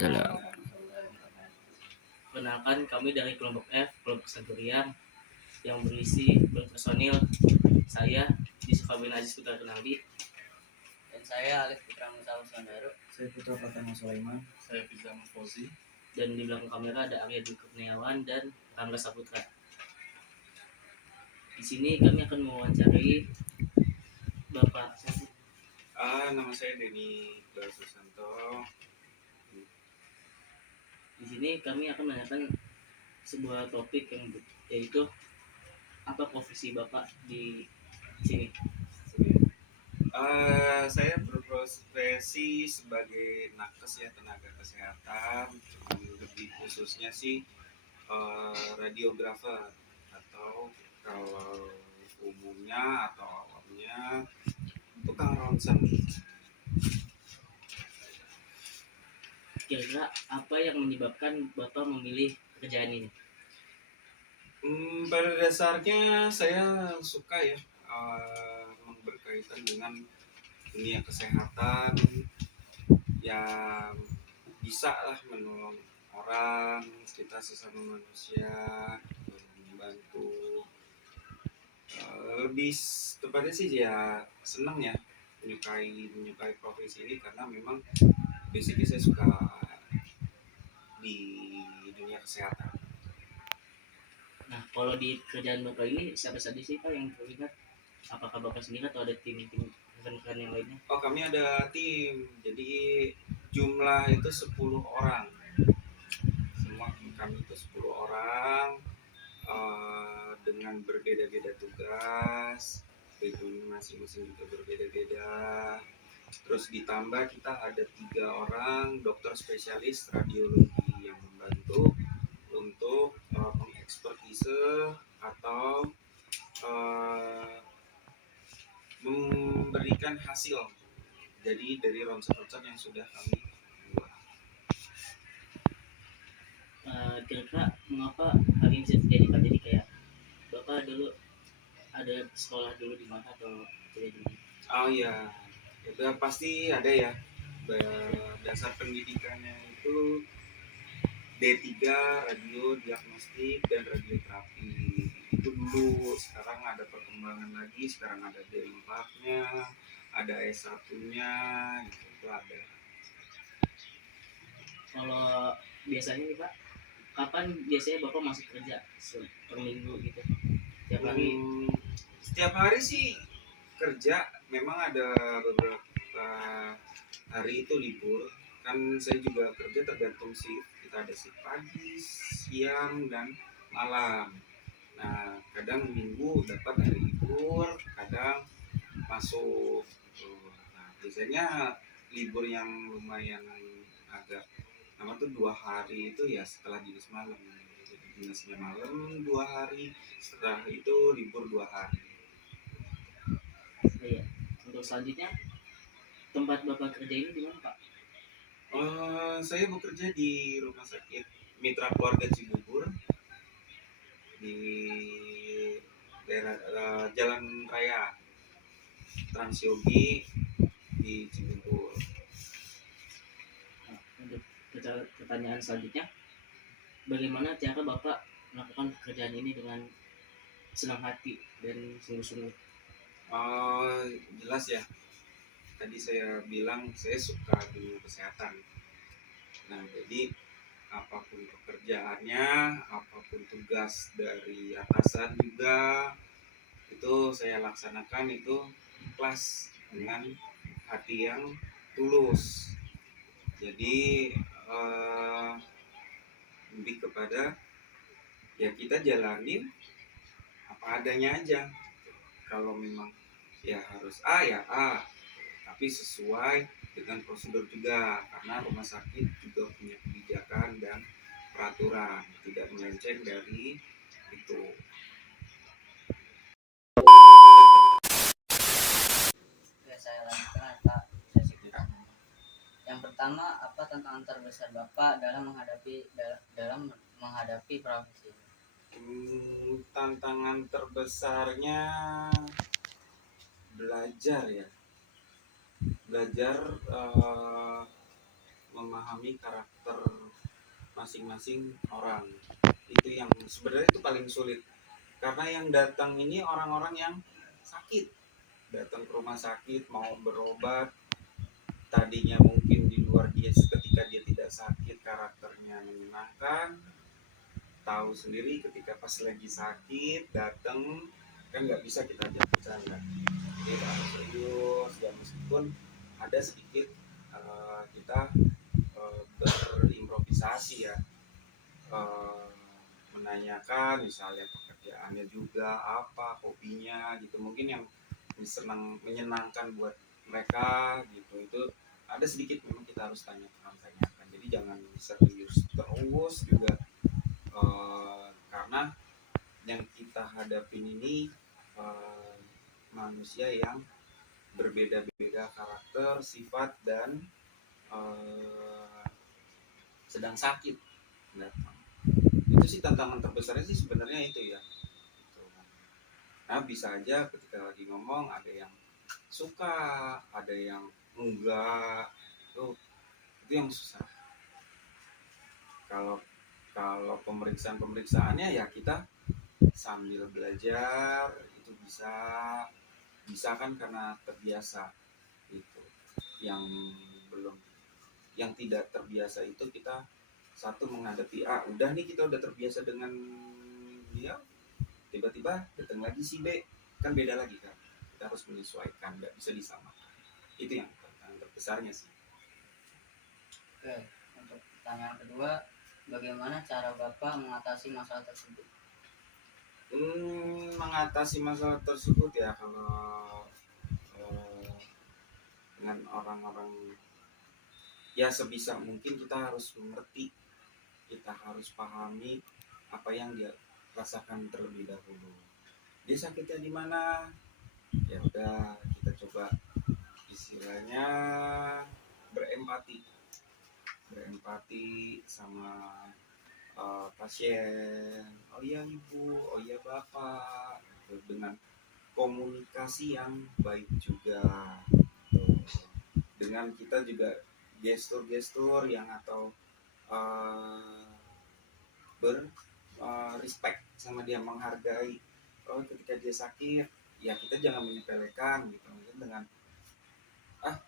Salam. Perkenalkan, kami dari kelompok F, kelompok Santuriang, yang berisi personil saya Yusuf Abin Aziz Putra Kenaldi, Dan saya Alif Putra Musa Usmandaru. Saya Putra Pratama Sulaiman. Saya Firza Fauzi. dan di belakang kamera ada Arya Dwi Kurniawan dan Rangga Saputra. Di sini kami akan mewawancarai Bapak Nama saya Denny Susanto. Di sini kami akan menanyakan sebuah topik yaitu apa profesi Bapak di sini. Saya berprofesi sebagai nakes ya, tenaga kesehatan, lebih khususnya sih radiografer, atau kalau umumnya atau awamnya tukang ronsen. Kira-kira apa yang menyebabkan Bapak memilih pekerjaan ini? Pada dasarnya saya suka ya berkaitan dengan dunia kesehatan yang bisa lah menolong orang, kita sesama manusia, membantu. Lebih tepatnya sih ya senang ya menyukai profesi ini karena memang basically saya suka di dunia kesehatan. Nah, kalau di kerjaan Bapak ini siapa saja sih Pak yang terlibat? Apakah Bapak sendiri atau ada tim-tim rekan-rekan yang lainnya? Oh, kami ada tim. Jadi jumlah itu 10 orang. Semua kami itu 10 orang dengan berbeda-beda tugas. Itu masing-masing juga berbeda-beda. Terus ditambah kita ada 3 orang dokter spesialis radiologi yang membantu untuk mengekspertise atau memberikan hasil jadi dari ronsen-ronsen yang sudah kami buat. Kira-kira mengapa hal ini bisa terjadi Pak? Jadi kayak Bapak dulu ada sekolah dulu di mana atau kuliah di mana? Oh iya, itu pasti ada ya. Dasar pendidikannya itu D3 radio diagnostik dan radioterapi. Itu dulu, sekarang ada perkembangan lagi, sekarang ada D4-nya, ada S1-nya, itu ada. Kalau biasanya nih Pak, kapan biasanya Bapak masuk kerja per minggu gitu? Tiap hari? Setiap hari sih kerja, memang ada beberapa hari itu libur. Kan saya juga kerja tergantung shift, kita ada shift pagi, siang, dan malam. Nah, kadang minggu dapat hari libur, kadang masuk. Nah, biasanya libur yang lumayan agak lama tuh 2 hari itu ya setelah dinas malam. Jadi dinasnya malam 2 hari, setelah itu libur 2 hari. Iya. Untuk selanjutnya, tempat Bapak kerja ini di mana Pak? Saya bekerja di Rumah Sakit Mitra Keluarga Cibubur di daerah Jalan Raya Transyogi di Cibubur. Nah, untuk pertanyaan selanjutnya, bagaimana cara Bapak melakukan pekerjaan ini dengan senang hati dan sungguh-sungguh? Jelas ya. Tadi saya bilang saya suka dunia kesehatan. Nah, jadi apapun pekerjaannya, apapun tugas dari atasan juga, itu saya laksanakan itu ikhlas dengan hati yang tulus. Jadi lebih kepada ya kita jalanin apa adanya aja. Kalau memang ya harus A ya A, tapi sesuai dengan prosedur juga, karena rumah sakit juga punya kebijakan dan peraturan, tidak melenceng dari itu. Oke, saya lanjutkan Pak sesi pertama. Yang pertama, apa tantangan terbesar Bapak dalam menghadapi profesi ini? Tantangan terbesarnya belajar ya. Belajar memahami karakter masing-masing orang. Itu yang sebenarnya itu paling sulit, karena yang datang ini orang-orang yang sakit, datang ke rumah sakit mau berobat. Tadinya mungkin di luar dia ketika dia tidak sakit karakternya menyenangkan, tahu sendiri ketika pas lagi sakit datang kan nggak bisa kita ajak bercanda, jadi harus serius. Dan meskipun ada sedikit kita berimprovisasi ya, eh, menanyakan misalnya pekerjaannya juga apa, hobinya gitu, mungkin yang menyenangkan buat mereka gitu. Itu ada sedikit memang kita harus tanyakan, jadi jangan serius terus juga, karena yang kita hadapin ini eh, manusia yang berbeda-beda karakter, sifat, dan eh, sedang sakit datang. Itu sih tantangan terbesarnya sih sebenarnya itu ya. Nah bisa aja ketika lagi ngomong ada yang suka, ada yang enggak, itu yang susah. Kalau kalau pemeriksaannya ya kita sambil belajar itu bisa kan karena terbiasa itu. Yang belum, yang tidak terbiasa itu kita satu menghadapi udah nih kita udah terbiasa dengan dia, tiba-tiba datang lagi si B, kan beda lagi kan, kita harus menyesuaikan, nggak bisa disamakan. Itu yang tantangan terbesarnya sih. Oke, untuk pertanyaan kedua, bagaimana cara Bapak mengatasi masalah tersebut? Mengatasi masalah tersebut ya, kalau eh, dengan orang-orang ya sebisa mungkin kita harus mengerti, kita harus pahami apa yang dia rasakan terlebih dahulu. Dia sakitnya di mana? Ya udah kita coba istilahnya berempati, sama pasien. Oh iya ibu, oh iya bapak, dengan komunikasi yang baik juga. Dengan kita juga gestur-gestur yang atau uh, ber respect sama dia, menghargai. Oh ketika dia sakit ya kita jangan menyepelekan gitu, mungkin dengan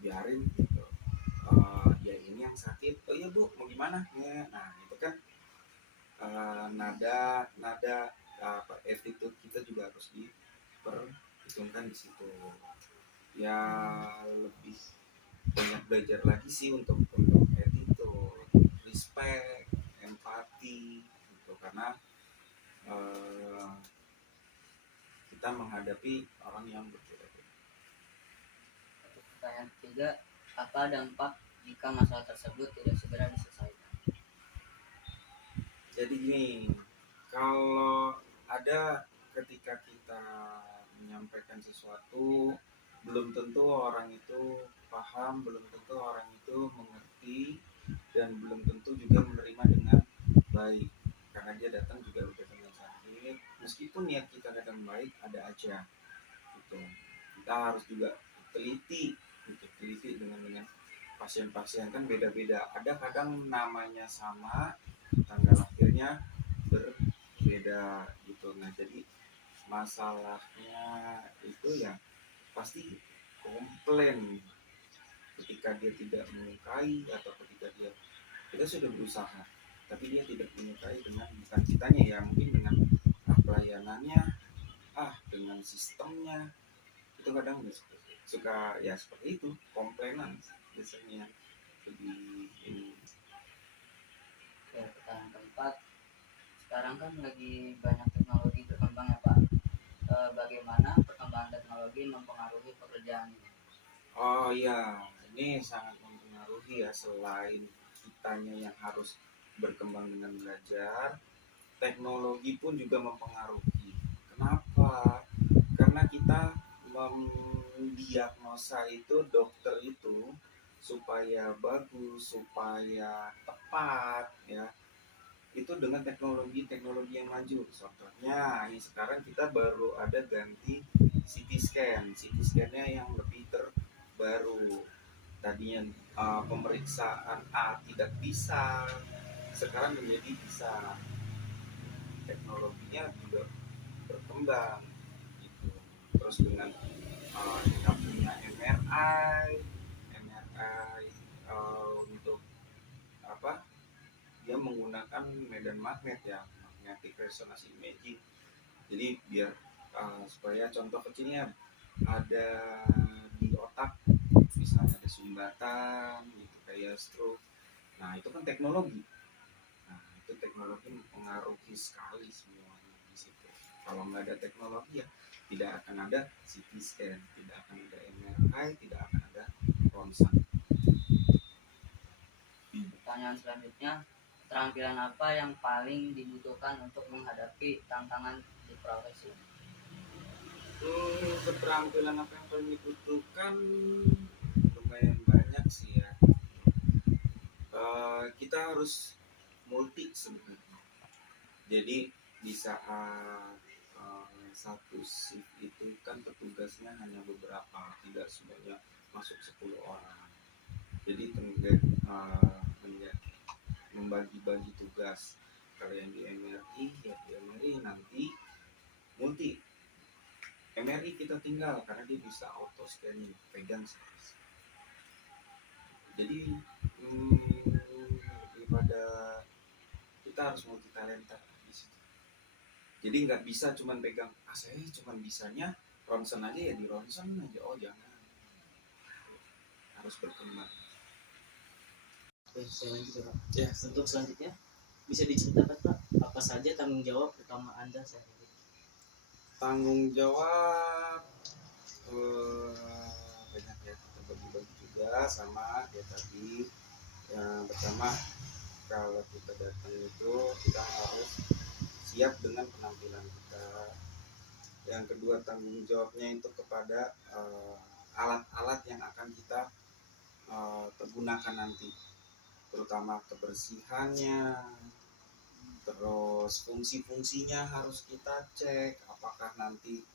biarin gitu, ya ini yang sakit, oh iya bu mau gimana ya. Nah itu kan nada nada attitude kita juga harus diperhitungkan di situ ya. Lebih banyak belajar lagi sih untuk attitude, respect, empati gitu, karena uh, kita menghadapi orang yang berbeda-beda. Pertanyaan ketiga, apa dampak jika masalah tersebut tidak segera diselesaikan? Jadi gini, kalau ada ketika kita menyampaikan sesuatu, belum tentu orang itu paham, belum tentu orang itu mengerti, dan belum tentu juga menerima dengan baik, karena dia datang juga udah dengan sakit. Meskipun niat kita kadang baik, ada aja gitu. Kita harus juga teliti, teliti dengan pasien-pasien kan beda-beda. Ada kadang namanya sama, tanggal lahirnya berbeda gitu. Nah jadi masalahnya itu ya pasti komplain ketika dia tidak menyukai, atau ketika kita sudah berusaha tapi dia tidak menyukai dengan, bukan kitanya ya, mungkin dengan pelayanannya, dengan sistemnya. Itu kadang suka ya seperti itu, komplainan biasanya lebih ini. Oke, pertanyaan keempat, sekarang kan lagi banyak teknologi berkembang ya Pak. Bagaimana perkembangan teknologi mempengaruhi pekerjaan ini? Oh iya, ini sangat mempengaruhi ya. Selain kitanya yang harus berkembang dengan belajar, teknologi pun juga mempengaruhi. Kenapa? Karena kita mendiagnosa itu, dokter itu supaya bagus, supaya tepat ya, itu dengan teknologi yang maju. Contohnya ini sekarang kita baru ada ganti CT scan-nya yang lebih terbaru. tadinya pemeriksaan A tidak bisa, sekarang menjadi bisa. Teknologinya juga berkembang gitu. Terus dengan kita punya MRI untuk apa, dia menggunakan medan magnet ya, magnetic resonance imaging. Jadi biar supaya contoh kecilnya ada di otak, misalnya ada sumbatan gitu kayak stroke. Nah itu kan teknologi. Nah itu teknologi mempengaruhi sekali semuanya di situ. Kalau nggak ada teknologi ya tidak akan ada CT scan, tidak akan ada MRI, tidak akan ada ronsen. Pertanyaan selanjutnya, keterampilan apa yang paling dibutuhkan untuk menghadapi tantangan di profesi? Keterampilan apa yang paling dibutuhkan lumayan banyak sih ya. Kita harus multi sebenarnya. Jadi di saat satu shift itu kan petugasnya hanya beberapa, tidak sebanyak masuk 10 orang. Jadi membagi-bagi tugas. Kalau yang di MRI ya di MRI nanti multi. MRI kita tinggal karena dia bisa auto scanning, pegang terus. Jadi daripada kita harus multi talenta di situ. Jadi nggak bisa cuman pegang, saya cuman bisanya ronsen aja ya di ronsen aja, oh jangan, harus berkembang. Oke, saya lanjut ya, Pak. Ya. Untuk selanjutnya bisa diceritakan Pak apa saja tanggung jawab utama Anda saat ini? Tanggung jawab banyak ya, kita bagi-bagi juga sama kayak tadi. Yang pertama, kalau kita datang itu kita harus siap dengan penampilan kita. Yang kedua, tanggung jawabnya itu kepada alat-alat yang akan kita pergunakan nanti, terutama kebersihannya, terus fungsi-fungsinya harus kita cek apakah nanti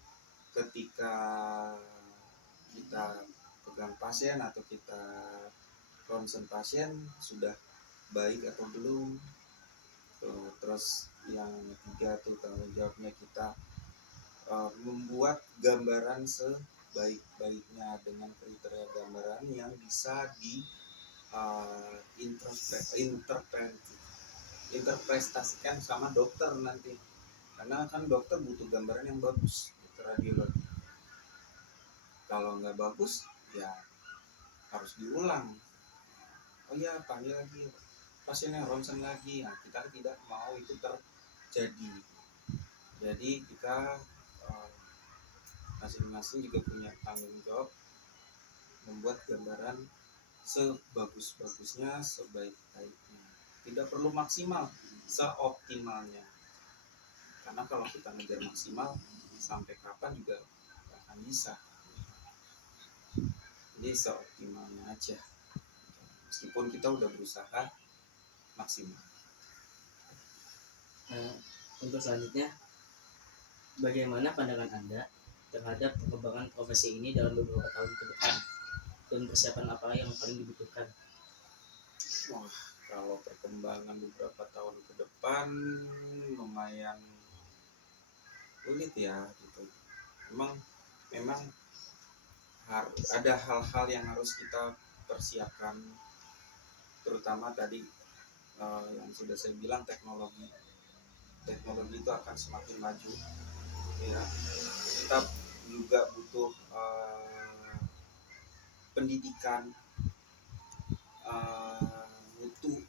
ketika kita pegang pasien atau kita ronsen pasien sudah baik atau belum. Terus yang ketiga tuh tanggung jawabnya kita membuat gambaran sebaik-baiknya dengan kriteria gambaran yang bisa di interpretasikan sama dokter nanti, karena kan dokter butuh gambaran yang bagus, dokter radiologi. Kalau nggak bagus ya harus diulang, oh ya panggil lagi pasiennya ronsen lagi. Nah kita tidak mau itu terjadi. Jadi kita masing-masing juga punya tanggung jawab membuat gambaran sebagus-bagusnya, sebaik-baiknya. Tidak perlu maksimal, seoptimalnya. Karena kalau kita ngejar maksimal sampai kapan juga gak akan bisa. Jadi seoptimalnya aja. Meskipun kita udah berusaha maksimal. Untuk selanjutnya, bagaimana pandangan Anda terhadap perkembangan profesi ini dalam beberapa tahun ke depan, dan persiapan apa yang paling dibutuhkan? Wah, kalau perkembangan beberapa tahun ke depan lumayan sulit ya gitu. Memang ada hal-hal yang harus kita persiapkan, terutama tadi yang sudah saya bilang, teknologi itu akan semakin maju ya. Kita juga butuh pendidikan, mutu.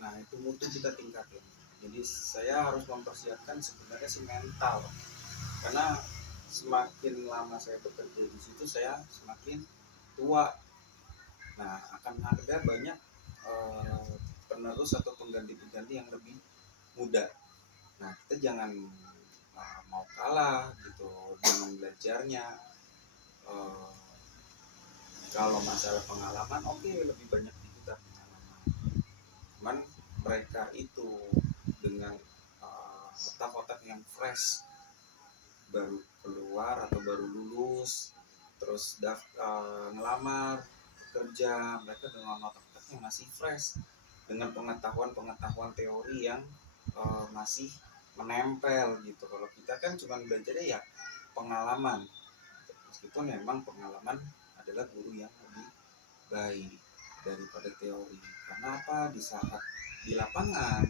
Nah itu mutu kita tingkatin. Jadi saya harus mempersiapkan sebenarnya si mental, karena semakin lama saya bekerja di situ saya semakin tua. Nah akan ada banyak penerus atau pengganti yang lebih muda. Nah kita jangan mau kalah gitu dengan belajarnya. Kalau masalah pengalaman, oke, lebih banyak di kita pengalaman. Cuman mereka itu dengan otak-otak yang fresh, baru keluar atau baru lulus, terus ngelamar, kerja, mereka dengan otak-otak yang masih fresh, dengan pengetahuan teori yang masih menempel gitu. Kalau kita kan cuma belajarnya ya pengalaman, meskipun memang pengalaman adalah guru yang lebih baik daripada teori. Karena apa? Di saat di lapangan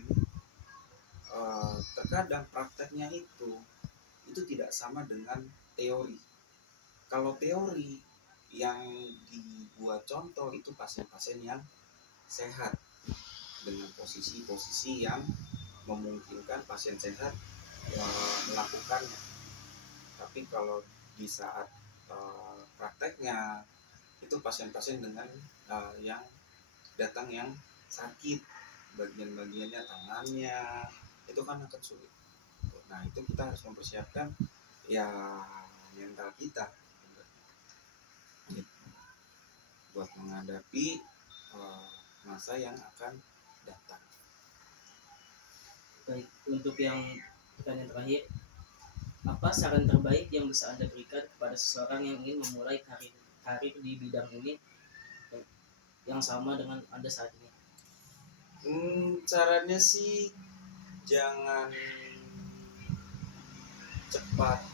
terkadang prakteknya itu tidak sama dengan teori. Kalau teori yang dibuat contoh itu pasien-pasien yang sehat dengan posisi-posisi yang memungkinkan pasien sehat melakukannya. Tapi kalau di saat prakteknya itu pasien-pasien dengan yang datang yang sakit, bagian-bagiannya tangannya itu kan akan sulit. Nah itu kita harus mempersiapkan ya mental kita gitu, buat menghadapi masa yang akan datang. Baik, untuk yang pertanyaan terakhir, apa saran terbaik yang bisa Anda berikan kepada seseorang yang ingin memulai karir di bidang ini yang sama dengan Anda saat ini? Caranya sih jangan cepat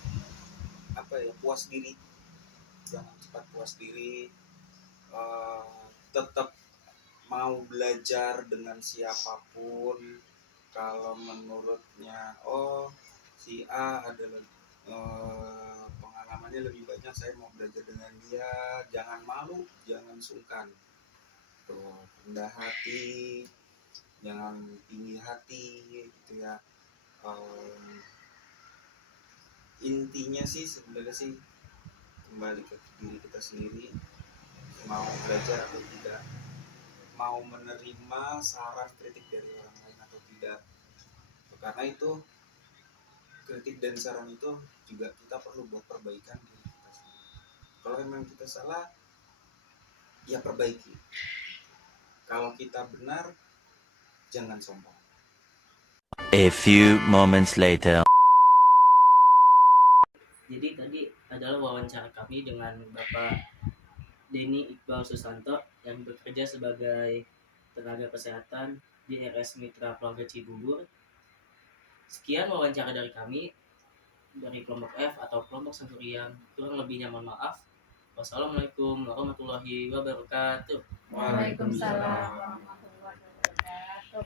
puas diri, jangan cepat puas diri, tetap mau belajar dengan siapapun. Kalau menurutnya si A adalah pengalamannya lebih banyak, saya mau belajar dengan dia, jangan malu, jangan sungkan, tuh rendah hati, jangan tinggi hati gitu ya. Intinya sih sebenarnya sih kembali ke diri kita sendiri, mau belajar atau tidak, mau menerima saran kritik dari orang lain atau tidak. Karena itu kritik dan saran itu juga kita perlu buat perbaikan diri kita sendiri. Kalau memang kita salah ya perbaiki, kalau kita benar jangan sombong. A few moments later. Jadi tadi adalah wawancara kami dengan Bapak Denny Iqbal Susanto yang bekerja sebagai tenaga kesehatan di RS Mitra Keluarga Cibubur. Sekian wawancara dari kami dari kelompok F atau kelompok Senturian. Kurang lebihnya mohon maaf. Wassalamualaikum warahmatullahi wabarakatuh. Waalaikumsalam warahmatullahi wabarakatuh.